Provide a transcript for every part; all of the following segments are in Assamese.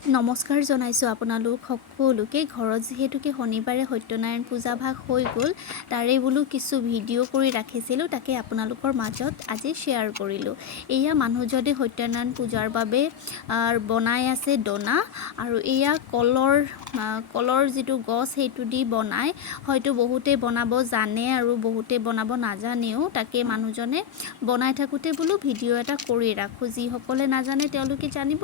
নমস্কাৰ জনাইছোঁ আপোনালোক সকলোকে। ঘৰত যিহেতুকে শনিবাৰে সত্যনাৰায়ণ পূজা ভাগ হৈ গ'ল, তাৰে বোলো কিছু ভিডিঅ' কৰি ৰাখিছিলোঁ, তাকে আপোনালোকৰ মাজত আজি শ্বেয়াৰ কৰিলোঁ। এয়া মানুহজনে সত্যনাৰায়ণ পূজাৰ বাবে বনাই আছে দনা, আৰু এয়া কলৰ যিটো গছ সেইটো দি বনায়। হয়তো বহুতে বনাব জানে আৰু বহুতে বনাব নাজানেও, তাকে মানুহজনে বনাই থাকোঁতে বোলো ভিডিঅ' এটা কৰি ৰাখোঁ। যিসকলে নাজানে তেওঁলোকে জানিব।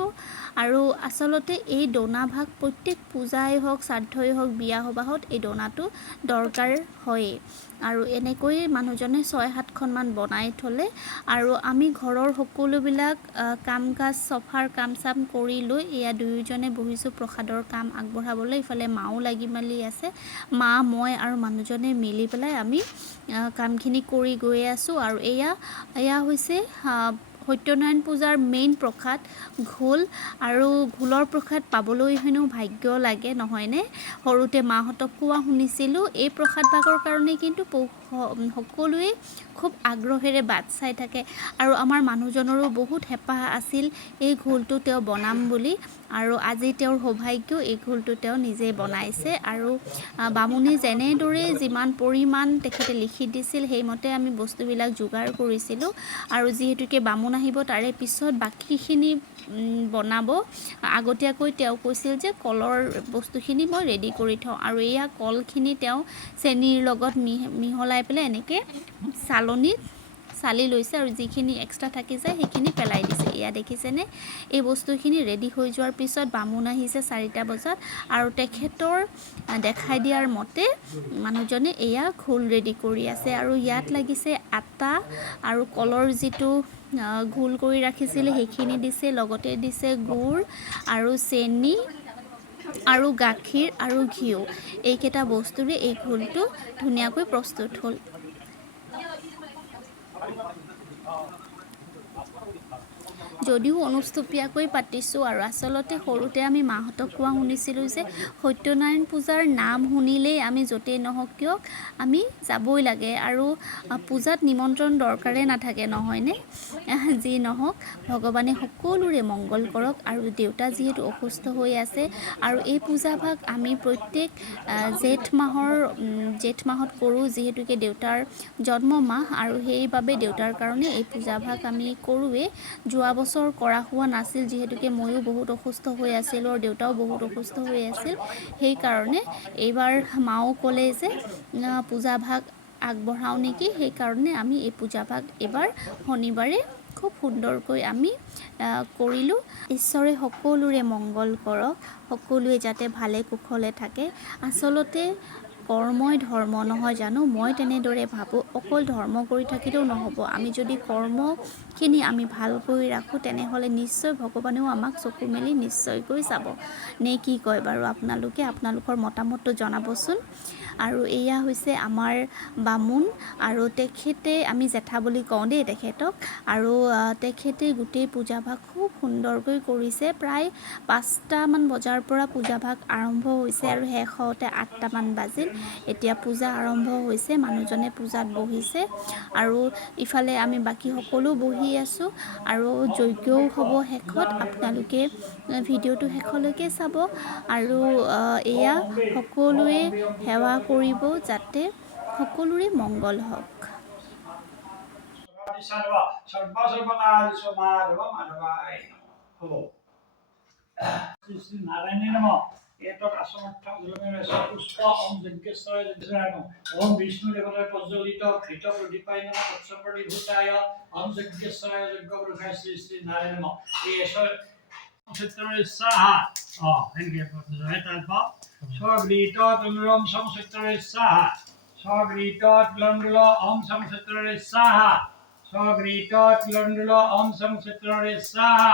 আৰু আচলতে এই দনা ভাগ প্ৰত্যেক পূজাই হওক, শ্ৰাদ্ধই হওক, বিয়া সবাহত এই দনাটো দৰকাৰ হয়েই। আৰু এনেকৈয়ে মানুহজনে 6-7খনমান বনাই থ'লে, আৰু আমি ঘৰৰ সকলোবিলাক কাম কাজ চফাৰ কাম চাম কৰি লৈ এয়া দুয়োজনে বহিছোঁ প্ৰসাদৰ কাম আগবঢ়াবলৈ। ইফালে মাও লাগি মেলি আছে। মা, মই আৰু মানুহজনে মিলি পেলাই আমি কামখিনি কৰি গৈ আছোঁ। আৰু এয়া হৈছে সত্যনাৰায়ণ পূজাৰ মেইন প্ৰসাদ ঘোল। আৰু ঘোলৰ প্ৰসাদ পাবলৈ হেনো ভাগ্য লাগে, নহয়নে? সৰুতে মাহঁতক কোৱা শুনিছিলোঁ। এই প্ৰসাদ ভাগৰ কাৰণে কিন্তু সকলোৱে খুব আগ্ৰহেৰে বাট চাই থাকে। আৰু আমাৰ মানুহজনৰো বহুত হেঁপাহ আছিল এই ঘোলটো তেওঁ বনাম বুলি। আৰু আজি তেওঁৰ সৌভাগ্য, এই ঘোলটো তেওঁ নিজেই বনাইছে। আৰু বামুণে যেনেদৰে যিমান পৰিমাণ তেখেতে লিখি দিছিল, সেইমতে আমি বস্তুবিলাক যোগাৰ কৰিছিলোঁ। আৰু যিহেতুকে বামুণ আহিব তাৰে পিছত বাকীখিনি বনাব, আগতীয়াকৈ তেওঁ কৈছিল যে কলৰ বস্তুখিনি মই ৰেডি কৰি থওঁ। আৰু এয়া কলখিনি তেওঁ চেনিৰ লগত মিহলাই পেলাই এনেকৈ চালনীত চালি লৈছে, আৰু যিখিনি এক্সট্ৰা থাকি যায় সেইখিনি পেলাই দিছে। এয়া দেখিছেনে? এই বস্তুখিনি ৰেডি হৈ যোৱাৰ পিছত বামুণ আহিছে 4টা বজাত, আৰু তেখেতৰ দেখাই দিয়াৰ মতে মানুহজনে এয়া ঘোল ৰেডি কৰি আছে। আৰু ইয়াত লাগিছে আটা আৰু কলৰ যিটো ঘোল কৰি ৰাখিছিলে সেইখিনি দিছে, লগতে দিছে গুড় আৰু চেনি আৰু গাখীৰ আৰু ঘিউ। এইকেইটা বস্তুৰে এই ঘোলটো ধুনীয়াকৈ প্ৰস্তুত হ'ল। যদিও অনুষ্টুপীয়াকৈ পাতিছোঁ, আৰু আচলতে সৰুতে আমি মাহঁতক কোৱা শুনিছিলোঁ যে সত্যনাৰায়ণ পূজাৰ নাম শুনিলেই আমি য'তেই নহওক কিয় আমি যাবই লাগে। আৰু পূজাত নিমন্ত্ৰণ দৰকাৰেই নাথাকে, নহয়নে? যি নহওক ভগৱানে সকলোৰে মংগল কৰক। আৰু দেউতা যিহেতু অসুস্থ হৈ আছে, আৰু এই পূজা ভাগ আমি প্ৰত্যেক জেঠ মাহত কৰোঁ, যিহেতুকে দেউতাৰ জন্ম মাহ, আৰু সেইবাবে দেউতাৰ কাৰণে এই পূজা ভাগ আমি কৰোঁৱেই। যোৱা বছৰ কৰা হোৱা নাছিল, যিহেতুকে ময়ো বহুত অসুস্থ হৈ আছিলোঁ আৰু দেউতাও বহুত অসুস্থ হৈ আছিল। সেইকাৰণে এইবাৰ মাও ক'লে যে পূজা ভাগ আগবঢ়াওঁ নেকি, সেইকাৰণে আমি এই পূজা ভাগ এইবাৰ শনিবাৰে খুব সুন্দৰকৈ আমি কৰিলোঁ। ঈশ্বৰে সকলোৰে মংগল কৰক, সকলোৱে যাতে ভালে কুশলে থাকে। আচলতে কৰ্মই ধৰ্ম নহয় জানো? মই তেনেদৰে ভাবোঁ। অকল ধৰ্ম কৰি থাকিলেও নহ'ব। আমি যদি কৰ্মখিনি আমি ভালকৈ ৰাখোঁ, তেনেহ'লে নিশ্চয় ভগৱানেও আমাক চকু মেলি নিশ্চয়কৈ চাব। নে কি কয় বাৰু আপোনালোকে? আপোনালোকৰ মতামতটো জনাবচোন। আৰু এয়া হৈছে আমাৰ বামুণ, আৰু তেখেতে, আমি জেঠা বুলি কওঁ দেই তেখেতক। আৰু তেখেতে গোটেই পূজা ভাগ খুব সুন্দৰকৈ কৰিছে। প্ৰায় 5টামান বজাৰ পৰা পূজা ভাগ আৰম্ভ হৈছে, আৰু শেষ হওঁতে 8টামান বাজিল। এতিয়া পূজা আৰম্ভ হৈছে, মানুহজনে পূজাত বহিছে, আৰু ইফালে আমি বাকী সকলো বহি আছোঁ। আৰু যজ্ঞও হ'ব শেষত। আপোনালোকে ভিডিঅ'টো শেষলৈকে চাব। আৰু এয়া সকলোৱে সেৱা কৰিব যাতে সকলোৰে মংগল হওক। নারায়ণে নমঃ। এতৎ আসমর্থং জলমেন পুষ্প ওম যজ্ঞেশ্বরায় যজ্ঞেশ্বরায় নমঃ। ওম বিষ্ণু দেবতায় প্রজ্বলিত ঘৃত প্রদীপায় নমঃ। তৎসপরিভূতায় ওম যজ্ঞেশ্বরায় যজ্ঞপুরুষায় শ্রী শ্রী নারায়ণ নমঃ। এই সংসিত্তরে সাহা হেনকে হেতাল্প স্বগৃহীত তুলুরম সংসিত্তরে সাহা স্বগৃহীত তুলন্ডুল ওম সংসিত্তরে সাহা স্বগৃহীত তুলন্ডুল ওম সংসিত্তরে সাহা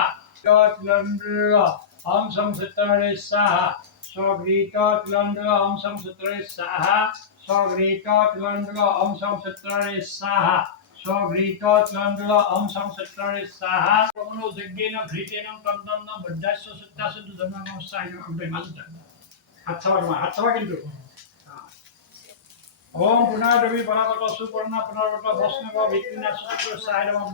তুলন্ডুল ওম সংসিত্তরে সাহা স্বগৃহীত তুলন্ডুল ওম সংসিত্তরে সাহা স্বগৃহীত তুলন্ডুল ওম সংসিত্তরে সাহা স্বগৃহীত তুলন্ডুল ওম সংসিত্তরে সাহা প্রমনো যজ্ঞেন ঘৃতেন তন্দন্ন বদ্ধাস্য সুত্তাসু ধর্মমস্যায় অগ্নিমালটা। হাত ছাড়া কিন্তু ওম পুনর্দেবী পরাগত সুপর্ণা পুনর্গত বৈষ্ণব ভিত্তিনা সুত্র সায় নমঃ।